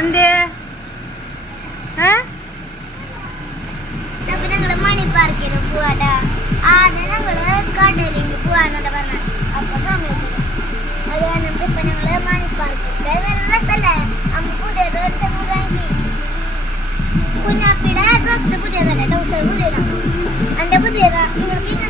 എന്തേ ഞങ്ങൾ മണിപ്പാർക്കിൽ പോവാട്ടാ. ആദ്യം ഞങ്ങൾ കടലിൽ പോവാന്നോട്ട് പറഞ്ഞ. അപ്പൊ സമയത്തില്ല. അത് കാരണം ഇപ്പൊ ഞങ്ങൾ മണിപ്പാർക്കിൽ നല്ല രസല്ലേ അമ്മ പുതിയത് വെച്ച വാങ്ങി കുഞ്ഞാപ്പിയുടെ ഡ്രസ് പുതിയതല്ലേ? ട്രൗസർ പുതിയതാണ് എന്റെ പുതിയതാ. നിങ്ങൾക്ക്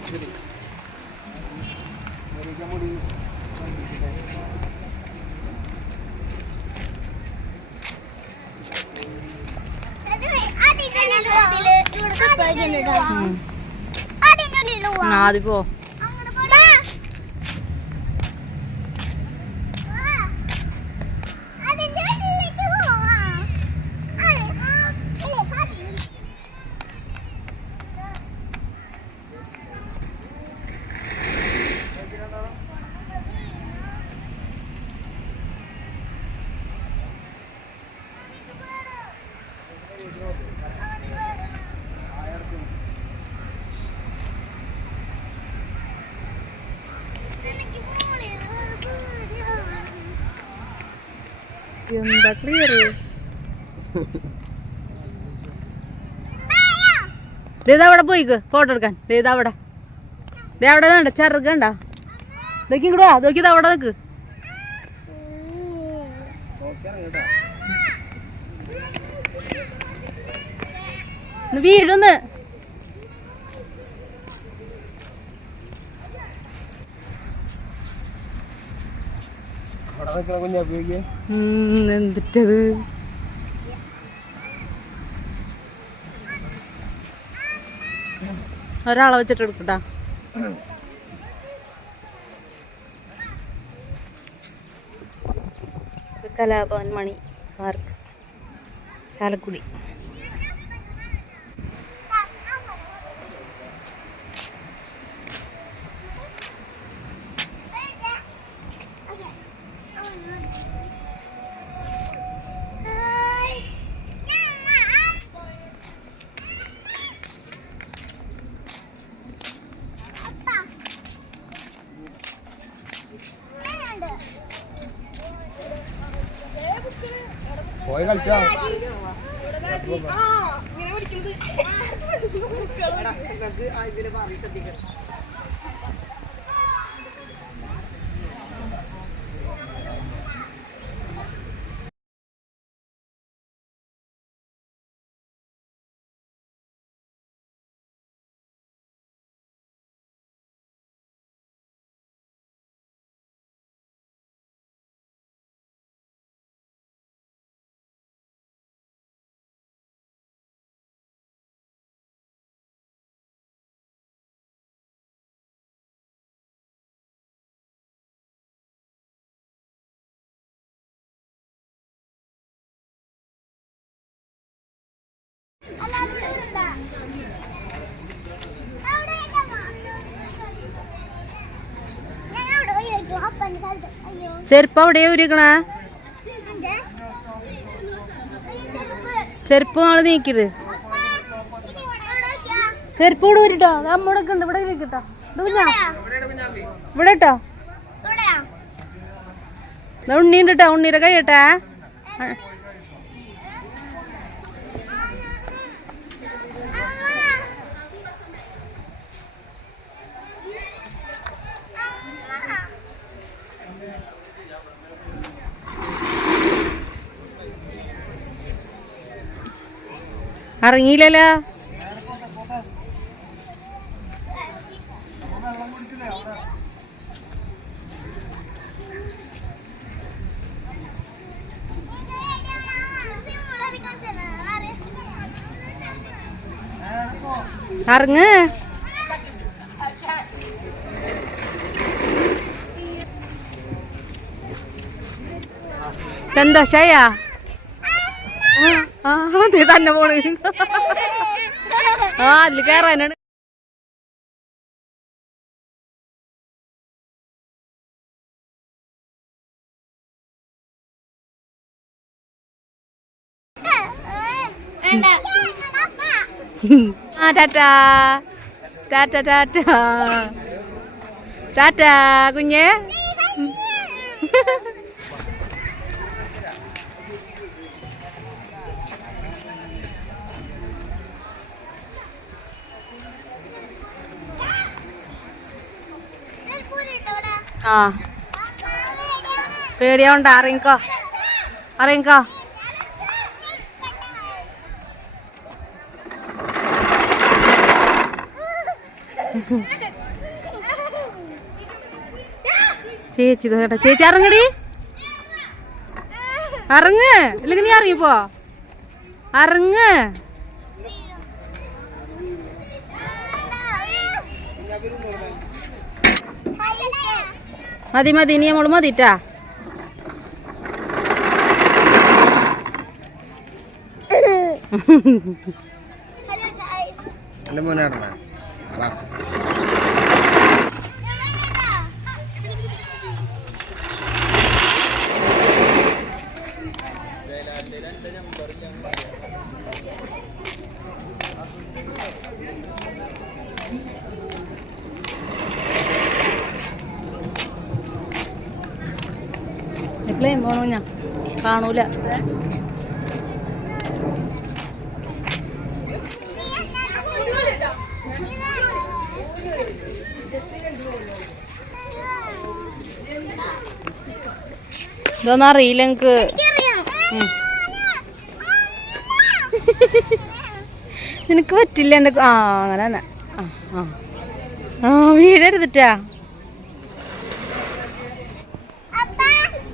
ഉള്ളിൽ ആ, ആദ്യം പോ. എന്താ ക്ലിയർ ഇതാ അവിടെ പോയിക്ക് ഫോട്ടോ എടുക്കാൻ. ദേ ഇതാ അവിടെ. ദേ അവിടെ വേണ്ട ചെറുക്കണ്ട ഇതൊക്കെ ഇങ്ങോട്ട് നോക്കിയത് അവിടെ നിൽക്ക് വീഴൊന്ന് എന്തിട്ടത് ഒരാളെ വെച്ചിട്ട് എടുക്കട്ടാ. കലാഭവൻ മണി പാർക്ക് ചാലക്കുടി. പോയി കളിച്ചാ. അയ്യോ ചെരുപ്പ് എവിടെയാ ഉരുക്കണേ ചെരുപ്പ് നാളെ നീക്കരുത് ചെരുപ്പ് ഇവിടെ ഊരിട്ടോ? അമ്മോടൊക്കെ ഉണ്ട്. ഇവിടെ ഇരിക്കട്ടോ ഇവിടെ ഇട്ടോ. ദാ ഉണ്ണിയുണ്ട് കേട്ടോ ഉണ്ണിയുടെ കഴിയട്ടെ ഇറങ്ങിയില്ലല്ലോ ഇറങ്ങ് സന്തോഷായ ആ. അതെ തന്നെ പോണ് ആ അതിൽ കേറാനാണ്. ആ ടാറ്റാ. ടാറ്റ ടാറ്റ. ടാറ്റ കുഞ്ഞേ. ആ. പേടിയാവണ്ട അറിയിക്കോ. അറിയിക്കോ. ചേച്ചി കേട്ടോ. ചേച്ചി ഇറങ്ങടി ഇറങ്ങ് ഇല്ലെങ്കിൽ നീ ഇറങ്ങിപ്പോ ഇറങ്ങ് മതി മതി ഇനി നമ്മൾ മതിട്ടാ. ഹലോ ഗൈസ് എന്റെ മോനാടണ എപ്പോഴും പോണു ഞാൻ? കാണൂല. ഇതൊന്നും അറിയില്ല എനിക്ക്. നിനക്ക് പറ്റില്ല എന്റെ ആ അങ്ങനെ തന്നെ. ആ ആ.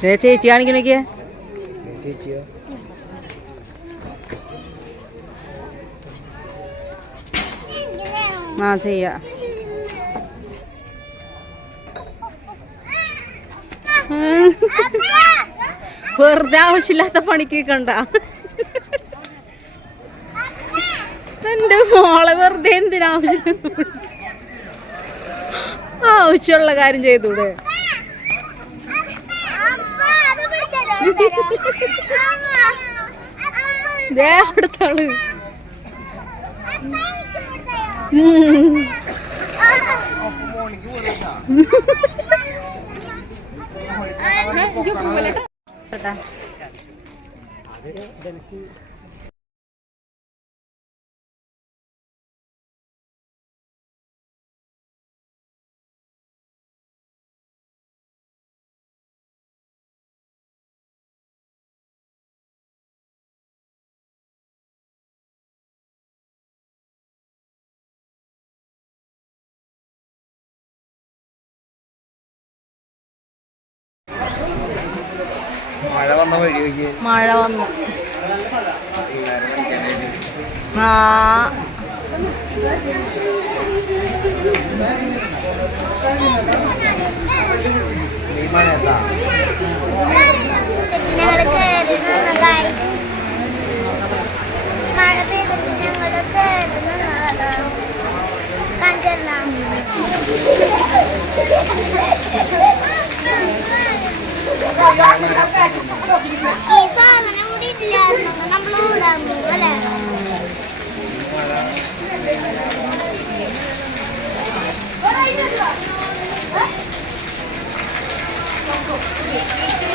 ചേച്ചി ചേച്ചിയോ? ആ ചെയ്യാ. വെറുതെ ആവശ്യമില്ലാത്ത പണിക്ക് കണ്ട എന്റെ മോളെ വെറുതെ എന്തിനാവശ്യം ആവശ്യമുള്ള കാര്യം ചെയ്തൂടെ? ദേ അവിടുത്തെ മഴ വന്ന വഴി മഴ വന്നു. ആ. ഈ മഴയത്താ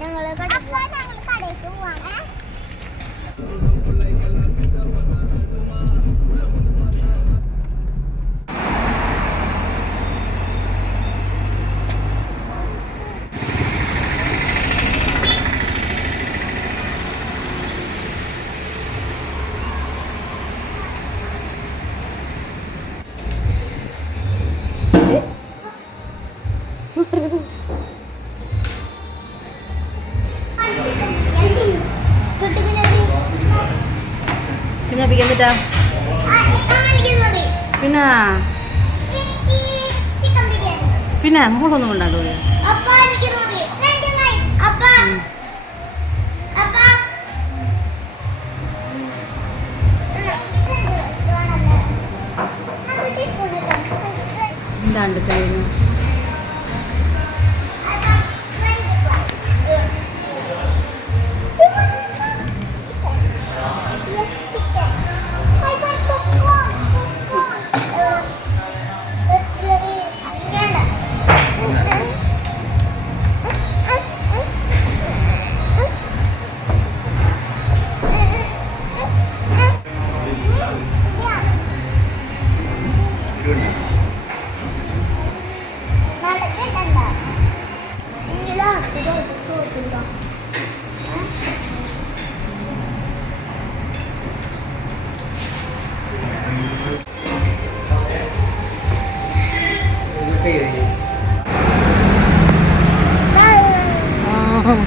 അപ്പം നിങ്ങൾക്കത് വേണം കുത്തിക്കോ വരാം. ആ. പാർക്കിന് വീട്ടിലേക്ക് പോവാം. ഞങ്ങള് ഭക്ഷണം കഴിച്ചിട്ട് പോവാം. കടേന്ന് ഫ്രഞ്ച് ഫ്രൈസ്. ഹായ്. അറി ഞങ്ങള് അപ്പൊ ഞങ്ങള് കടയിലേക്ക് പോവാണേ പിന്നെ പിന്നെന്താ പിന്നെ പറ്റാ പിന്നെ? പിന്നെ മോളൊന്നും അപ്പ എന്താണ്ട് കഴിഞ്ഞു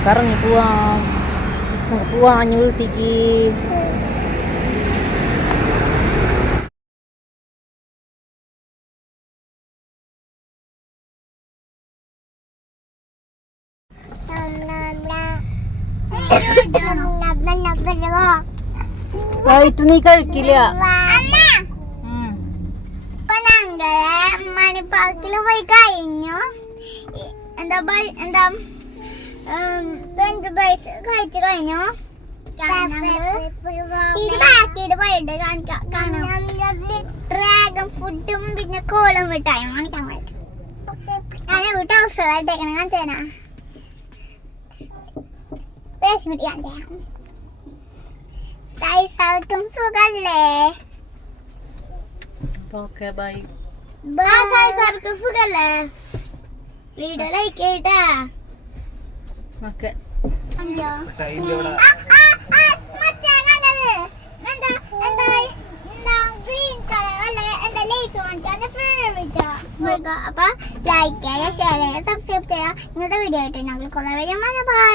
sekarang itu ikuang nyul tinggi Oh, itu nih kali ya. മണിപ്പാർക്കിൽ പോയി കഴിഞ്ഞു? എന്താ എന്താ ഫ്രഞ്ച് ഫ്രൈസ് കഴിച്ചു കഴിഞ്ഞു? ബാക്കിയിട്ട് പോയിട്ട് കാണാം. ഡ്രാഗൺ ഫുഡും പിന്നെ കോളും മിഠായും കാണിക്കാൻ പോയിട്ട് ഞാൻ വീട്ട് അവസരമായിട്ടേക്കണ കാണിച്ചേനാ പേശിമിട്ട് കാണിച്ചാ സൈസായിട്ടും സുഖല്ലേ? ഓക്കെ ബൈ സൈസാർക്ക് സുഖല്ലേ? വീഡിയോ ലൈക്ക് ചെയ്താ ഓക്കെ. അപ്പൊ ലൈക്ക് ചെയ്യുക ഷെയർ ചെയ്യുക സബ്സ്ക്രൈബ് ചെയ്യുക ഇന്നത്തെ വീഡിയോ ആയിട്ട് ഞങ്ങൾ കൊറേ വരും ബൈ